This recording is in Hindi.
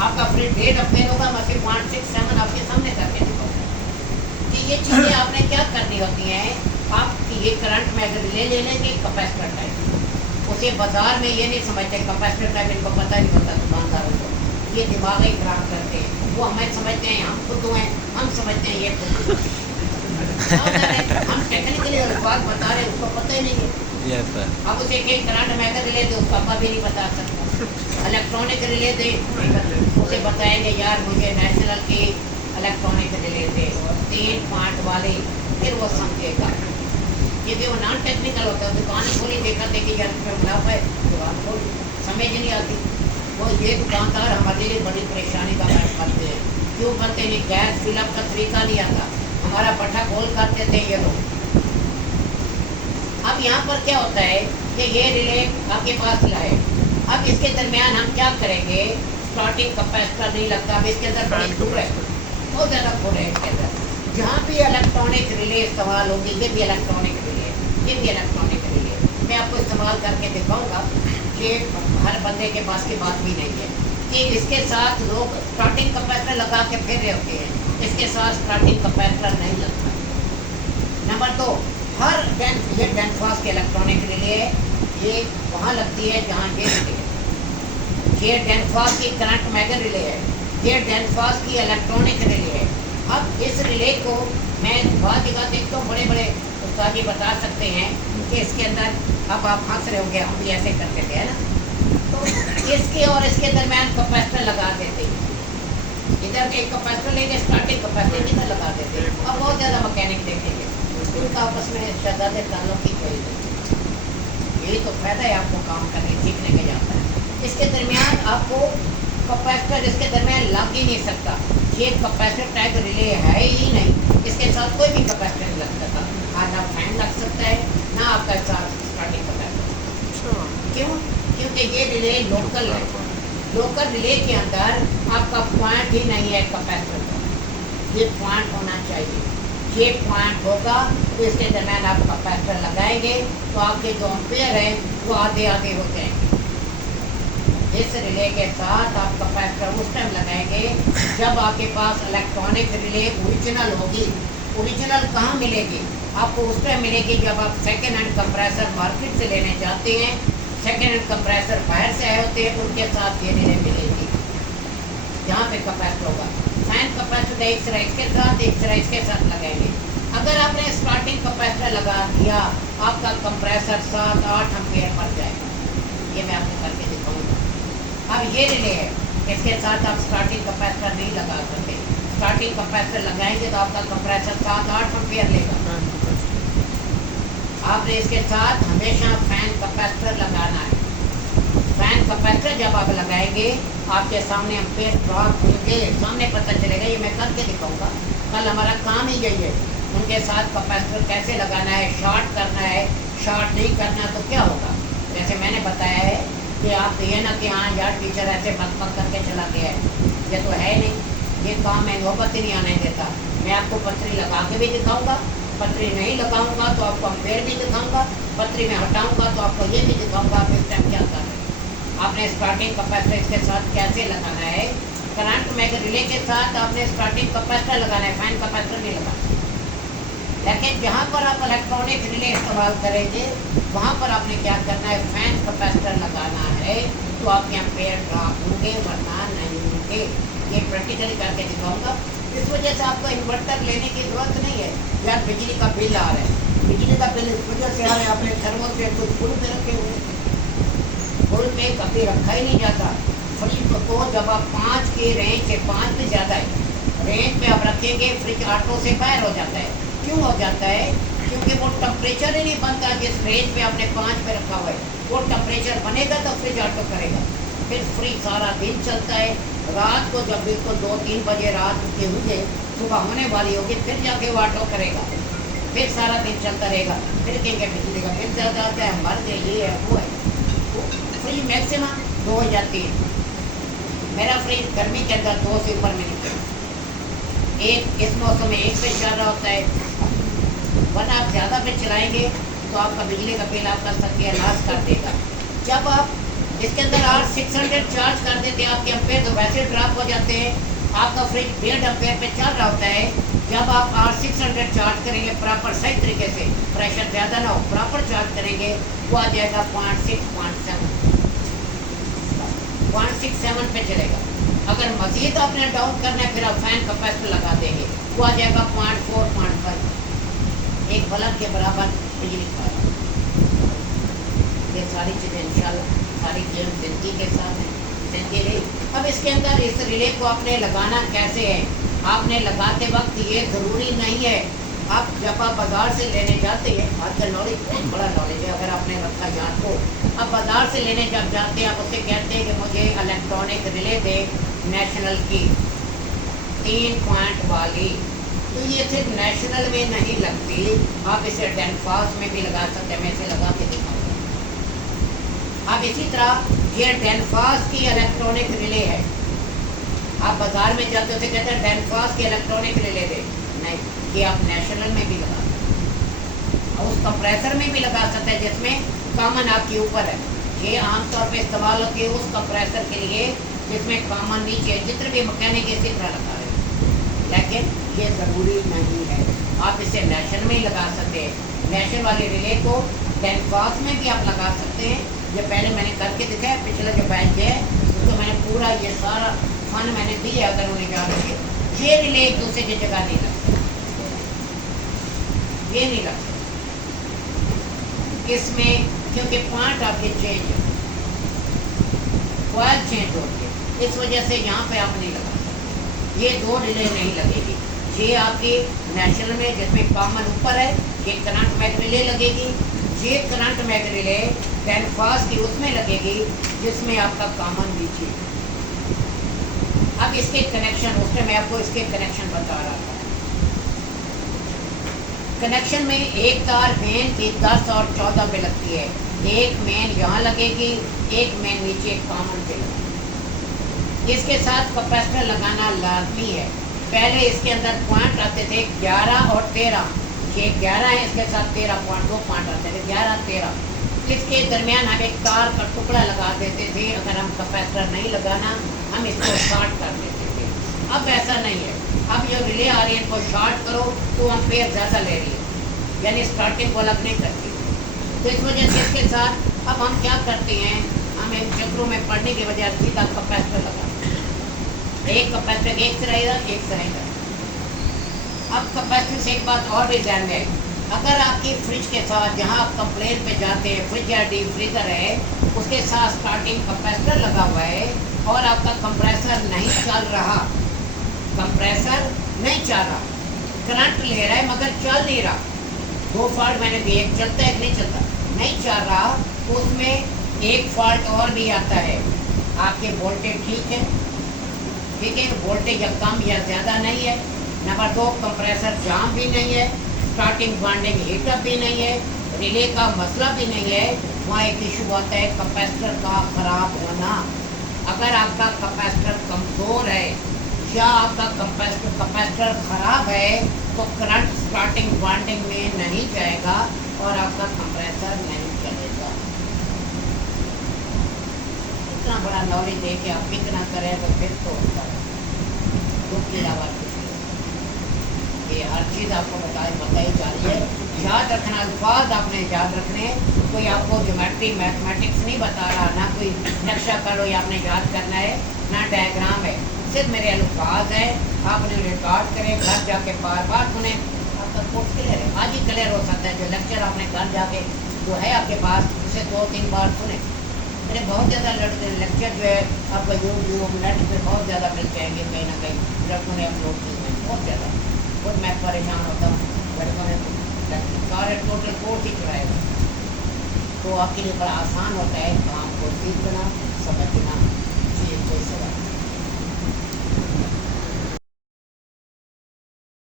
आपका फ्रिज 1.5 फेल होगा, मैं फिर 1.67 आपके सामने करके दिखाऊंगा कि ये चीज़ें आपने क्या करनी होती हैं। आप ये करंट में अगर ले लेंगे कैपेसिटर टाइप, उसे बाजार में ये नहीं समझते कैपेसिटर टाइप, इनको पता नहीं होता दुकानदारों को, ये दिमाग ही खराब करते हैं। वो हमें समझते हैं हम खुद हैं, हम समझते हैं ये खुद हम टेक्निकली बात बता रहे हैं, उसको पता ही नहीं है। Yes sir. अब उसे कहीं करंट में अगर रिले दे उसका अब्बा भी नहीं बता सकता। इलेक्ट्रॉनिक रिले दे उसे बताएंगे यार मुझे नेशनल की इलेक्ट्रॉनिक रिले दे 3 पार्ट वाले, फिर वो समझेगा। क्योंकि वो नॉन टेक्निकल होता है, दुकान खोली देखा देखी यार मुनाफा है, दुकान खोली समझ नहीं आती। वो ये दुकानदार हमारे लिए बड़ी परेशानी का कारण बनते हैं। क्यों बनते नहीं? गैस फिलअप का तरीका नहीं आता, हमारा पट्टा गोल करते थे ये लोग। अब यहाँ पर क्या होता है कि ये रिले आपके पास लाए, अब इसके दरमियान हम क्या करेंगे, स्टार्टिंग कैपेसिटर नहीं लगता, अब इसके अंदर बड़ी खुर है, बहुत ज़्यादा खुर है इसके अंदर। जहाँ भी इलेक्ट्रॉनिक रिले इस्तेमाल होगी, ये भी इलेक्ट्रॉनिक रिले, ये भी इलेक्ट्रॉनिक रिले, मैं आपको इस्तेमाल करके दिखाऊंगा। ये हर बंदे के पास की बात भी नहीं है कि इसके साथ लोग स्टार्टिंग कैपेसिटर लगा के फिर रहे होते हैं, इसके साथ स्टार्टिंग कैपेसिटर नहीं लगता। नंबर 2, हर ये डेंफास के इलेक्ट्रॉनिक रिले ये वहाँ लगती है जहाँ ये रिले है। ये डेंफास की करंट मैगर रिले है, ये डेंफास की इलेक्ट्रॉनिक रिले है। अब इस रिले को मैं बहुत जगह देखता हूँ, बड़े बड़े उस्ताद जी बता सकते हैं कि इसके अंदर, अब आप हंस रहे होंगे, हम भी ऐसे करते थे है ना, तो इसके और इसके दरमियान कैपेसिटर लगा देते, इधर एक कैपेसिटर लेके स्टार्टिंग कैपेसिटर इधर लगा देते। अब बहुत ज़्यादा मैकेनिक देखेंगे, उनका आपस में शदत ताल्लुक की कोई नहीं। यही तो फायदा है आपको काम करने सीखने के जाता है। इसके दरमियान आपको कैपेसिटर इसके दरमियान लग ही नहीं सकता, ये कैपेसिटर टाइप रिले है ही नहीं, इसके साथ कोई भी कैपेसिटर नहीं लग सकता। ना फैन लग सकता है, ना आपका स्टार्टिंग कैपेसिटर। क्यों? क्योंकि ये रिले लोकल है, लोकल रिले के अंदर आपका पॉइंट ही नहीं है कैपेसिटर का, ये पॉइंट होना चाहिए। ये पॉइंट होगा तो इसके दरमियान आप कैपेसिटर लगाएंगे तो आपके जो एम्पेयर हैं वो आधे आधे हो जाएंगे। इस रिले के साथ आप कैपेसिटर उस टाइम लगाएंगे जब आपके पास इलेक्ट्रॉनिक रिले ओरिजिनल होगी। ओरिजिनल कहाँ मिलेगी? आपको उस टाइम मिलेगी जब आप सेकेंड हैंड कंप्रेसर मार्केट से लेने जाते हैं, सेकेंड हैंड कंप्रेसर बाहर से आए होते हैं, उनके साथ ये रिले मिलेगी जहाँ पे कैपेसिटर होगा। फैन कैपेसिटर एक तरह इसके साथ, एक तरह इसके साथ लगाएंगे। अगर आपने स्टार्टिंग कैपेसिटर लगा दिया, आपका कंप्रेसर 7-8 एम्पीयर पड़ जाएगा। ये मैं आपको करके दिखाऊंगा। अब ये रिले है, इसके साथ आप स्टार्टिंग कैपेसिटर नहीं लगा सकते। स्टार्टिंग कैपेसिटर लगाएंगे तो आपका कंप्रेसर 7-8 एम्पीयर लेगा। आपने इसके साथ हमेशा फैन कैपेसिटर लगाना है। फैन कैपेसिटर जब आप लगाएंगे आपके सामने एम्पीयर ड्रॉप होंगे, सामने पता चलेगा। ये मैं करके दिखाऊंगा, कल हमारा काम ही यही है। उनके साथ कैपेसिटर कैसे लगाना है, शॉर्ट करना है, शॉर्ट नहीं करना तो क्या होगा। जैसे मैंने बताया है कि आप ये ना कि हाँ यार टीचर ऐसे बक करके चला गया है, ये तो है नहीं, ये काम मैं नौबत ही नहीं आने देता। मैं आपको पत्री लगा के भी दिखाऊंगा, पत्री नहीं लगाऊंगा तो आपको एम्पीयर भी दिखाऊंगा, पत्री में हटाऊंगा तो आपको ये भी दिखाऊंगा आप इस टाइम क्या कर रहे हैं। आपने स्टार्टिंग कैपेसिटर इसके साथ कैसे लगाना है, करंट में रिले के साथ आपने स्टार्टिंग कैपेसिटर लगाना है, फैन कैपेसिटर नहीं लगाना। लेकिन जहाँ पर आप इलेक्ट्रॉनिक रिले इस्तेमाल करेंगे वहाँ पर आपने क्या करना है, फैन कैपेसिटर लगाना है तो आपके एम्पीयर ड्रॉप होंगे, वरना नहीं होंगे। ये प्रैक्टिकली करके दिखाऊंगा। इस वजह से आपको इन्वर्टर लेने की जरूरत नहीं है। यार बिजली का बिल आ रहा है, बिजली का बिल इस वजह से आ रहा है, आपने थर्मो से कुछ फुल पे रखे हुए, फुल पे कभी रखा ही नहीं जाता। फ्रिज को जब आप 5 के रेंज से 5 से ज़्यादा है रेंज पे आप रखेंगे, फ्रिज ऑटो से फायर हो जाता है। क्यों हो जाता है? क्योंकि वो टेम्परेचर ही नहीं बनता जिस रेंज पे आपने 5 पे रखा हुआ है। वो टेम्परेचर बनेगा तो फ्रिज ऑटो करेगा, फिर फ्रिज सारा दिन चलता है। रात को जब बिल्कुल 2-3 बजे रात के हुए सुबह होने वाली होगी फिर जाके वो ऑटो करेगा, फिर सारा दिन चलता रहेगा। फिर कहेंगे बिजली का बिल ज़्यादा आता है, मर गए, ये है वो है। फ्रिज मैक्सिमम 2 या 3, मेरा फ्रिज गर्मी के अंदर 2 से ऊपर में नहीं, एक इस मौसम में 1 पे चल रहा होता है, वरना आप ज़्यादा पे चलाएंगे तो आपका बिजली का बिल आपका सत्यानाश कर देगा। जब आप इसके अंदर आप 600 चार्ज कर देते हैं, आपके एम्पेयर तो वैसे ड्रॉप हो जाते हैं, आपका फ्रिज 1.5 एम्पेयर पे चल रहा होता है। जब आप R600 चार्ज करेंगे प्रॉपर सही तरीके से, प्रेशर ज़्यादा ना हो, प्रॉपर चार्ज करेंगे, वो आ जाएगा 0.67 पे चलेगा। अगर मज़ीद आपने डाउन करना है फिर आप फैन कैपेसिटर लगा देंगे, वो आ जाएगा 0.4 0.5, एक बल्ब के बराबर बिजली खा रहा है। ये सारी चीज़ें इंशाल्लाह सारी चीज़ें ज़िंदगी के साथ हैं, ज़िंदगी रही। अब इसके अंदर इस रिले को आपने लगाना कैसे है, आपने लगाते वक्त ये ज़रूरी नहीं है, आप जब आप बाज़ार से लेने जाते हैं, आजकल नॉलेज बहुत बड़ा नॉलेज है अगर आपने रखा यहाँ को, अब बाज़ार से लेने जब जाते हैं आप उससे कहते हैं कि मुझे इलेक्ट्रॉनिक रिले दे नेशनल की 3 पॉइंट वाली, तो ये सिर्फ नेशनल में नहीं लगती, आप इसे डेनफास में भी लगा सकते हैं। मैं इसे लगा के दिखाऊंगा। अब इसी तरह ये डेनफास की इलेक्ट्रॉनिक रिले है, आप बाज़ार में जाते हो कहते हैं डेनफास की इलेक्ट्रॉनिक रिले दे, नहीं, ये आप नेशनल में भी लगा सकते हैं, उस कंप्रेसर में भी लगा सकते हैं जिसमें कॉमन आपके ऊपर है। ये आमतौर पे इस्तेमाल होती है उस कंप्रेसर के लिए जिसमें कॉमन नीचे, जितने भी मकैनिक इसी तरह लगा रहे हैं, लेकिन ये ज़रूरी नहीं है, आप इसे नेशनल में ही लगा सकते हैं। नेशनल वाले रिले को डेनफास में भी आप लगा सकते हैं। ये पहले मैंने करके दिखाया, पिछला जो बैच है उसको मैंने पूरा ये सारा फन मैंने दिया, अगर उन्हें याद रखे। ये रिले एक दूसरे की जगह नहीं लगते, ये नहीं लगते इसमें, क्योंकि पॉइंट आपके चेंज है, कॉइल चेंज होती है, इस वजह से यहाँ पे आप नहीं लगा सकते। ये दो रिले नहीं लगेगी, ये आपकी नेशनल में जिसमें कॉमन ऊपर है ये करंट मैग रिले लगेगी, ये करंट मैग रिले डेनफास की उसमें लगेगी जिसमें आपका कॉमन नीचे। अब इसके कनेक्शन, उसमें मैं आपको इसके कनेक्शन बता रहा था। कनेक्शन में एक तार मेन की 10 और 14 पे लगती है, एक मेन यहाँ लगेगी, एक मेन नीचे कॉमन पे लगेगी। इसके साथ कैपेसिटर लगाना लाजमी है। पहले इसके अंदर पॉइंट आते थे 11 और 13, ये 11 है, इसके साथ 13.2 पॉइंट आते थे, 11 13। इसके दरमियान हम एक तार का टुकड़ा लगा देते थे, अगर हम कैपेसिटर नहीं लगाना हम इसको शॉर्ट कर देते थे। अब ऐसा नहीं है, अब जो रिले आ रही है इनको शॉर्ट करो तो एम्पेयर ज़्यादा ले रही है, यानी स्टार्टिंग को अलग नहीं करती। तो इस वजह से इसके साथ अब हम क्या करते हैं, हम इन चक्रों में पढ़ने की वजह से सीधा कैपेसिटर लगाते हैं, एक कैपेसिटर एक से रहेगा एक से रहेगा। अब कैपेसिटर से एक बात और भी ध्यान में, अगर आपकी फ्रिज के साथ जहाँ आप कंप्लेन पे जाते हैं फ्रिज या डीप फ्रीजर है उसके साथ स्टार्टिंग कैपेसिटर लगा हुआ है और आपका कंप्रेसर नहीं चल रहा, कंप्रेसर नहीं चल रहा, करंट ले रहा है मगर चल नहीं रहा, दो फॉल्ट मैंने दिए, एक चलता है एक नहीं चलता, नहीं चल रहा, उसमें एक फॉल्ट और भी आता है, आपके वोल्टेज ठीक है, वोल्टेज या कम या ज़्यादा नहीं है, नंबर 2 कंप्रेसर जाम भी नहीं है, स्टार्टिंग वाइंडिंग हीटअप भी नहीं है, रिले का मसला भी नहीं है, वहाँ एक इशू आता है कैपेसिटर का ख़राब होना। अगर आपका कैपेसिटर कमज़ोर है या आपका कैपेसिटर ख़राब है तो करंट स्टार्टिंग वाइंडिंग में नहीं जाएगा और आपका कंप्रेसर नहीं चलेगा। इतना बड़ा नॉलेज दे के आप कितना करें तो फिर तो होता है दुख की आवाज़। ये हर चीज़ आपको बताई जा रही है, याद रखना, अल्फाज आपने याद रखने, कोई आपको ज्योमेट्री मैथमेटिक्स नहीं बता रहा, ना कोई नक्शा करो या आपने याद करना है, ना डायग्राम है, सिर्फ मेरे अल्फाज है, आपने रिकॉर्ड करें, घर जाके बार बार सुने, आपका कोर्स क्लियर है, आज ही क्लियर हो सकता है। जो लेक्चर आपने घर जाके जो है आपके पास उसे 2-3 बार सुने। मेरे बहुत ज़्यादा लेक्चर जो है आपको यूट्यूब नेट पे बहुत ज़्यादा मिल जाएंगे, कहीं ना कहीं लड़कों ने अपलोड किए हैं, बहुत ज़्यादा, खुद मैं परेशान होता हूँ, लड़कों ने सारे टोटल कोर्स ही कराएगा, तो आपके लिए बड़ा आसान होता है काम को सीखना समझना। जी कोई सवाल?